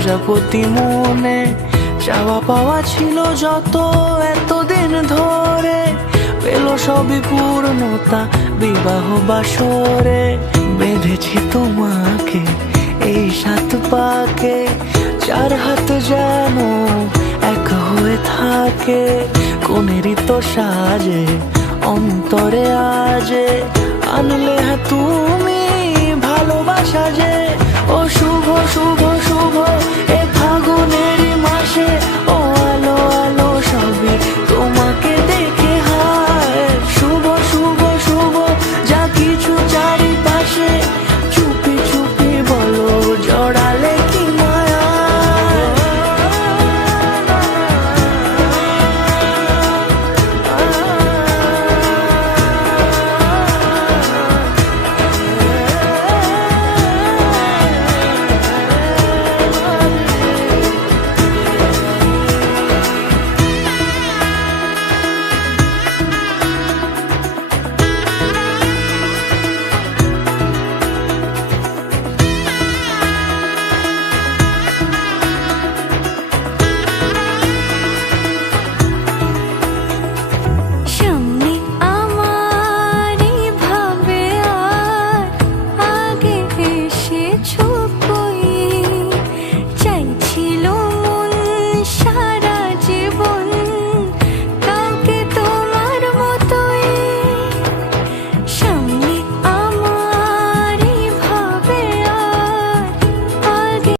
প্রজাপতি মনে চাওয়া পাওয়া ছিল যত এতদিন ধরে, পেল সবই পূর্ণতা বিবাহ বাসরে। বেঁধেছি তোমাকে এই 7 পাকে, 4 হাত যেন এক হয়ে থাকে। কোনেরই তো সাজে অন্তরে আজে আনলে তুমি ভালোবাসা যে। ও শুভ শুভ শুভ এ ফাগুনের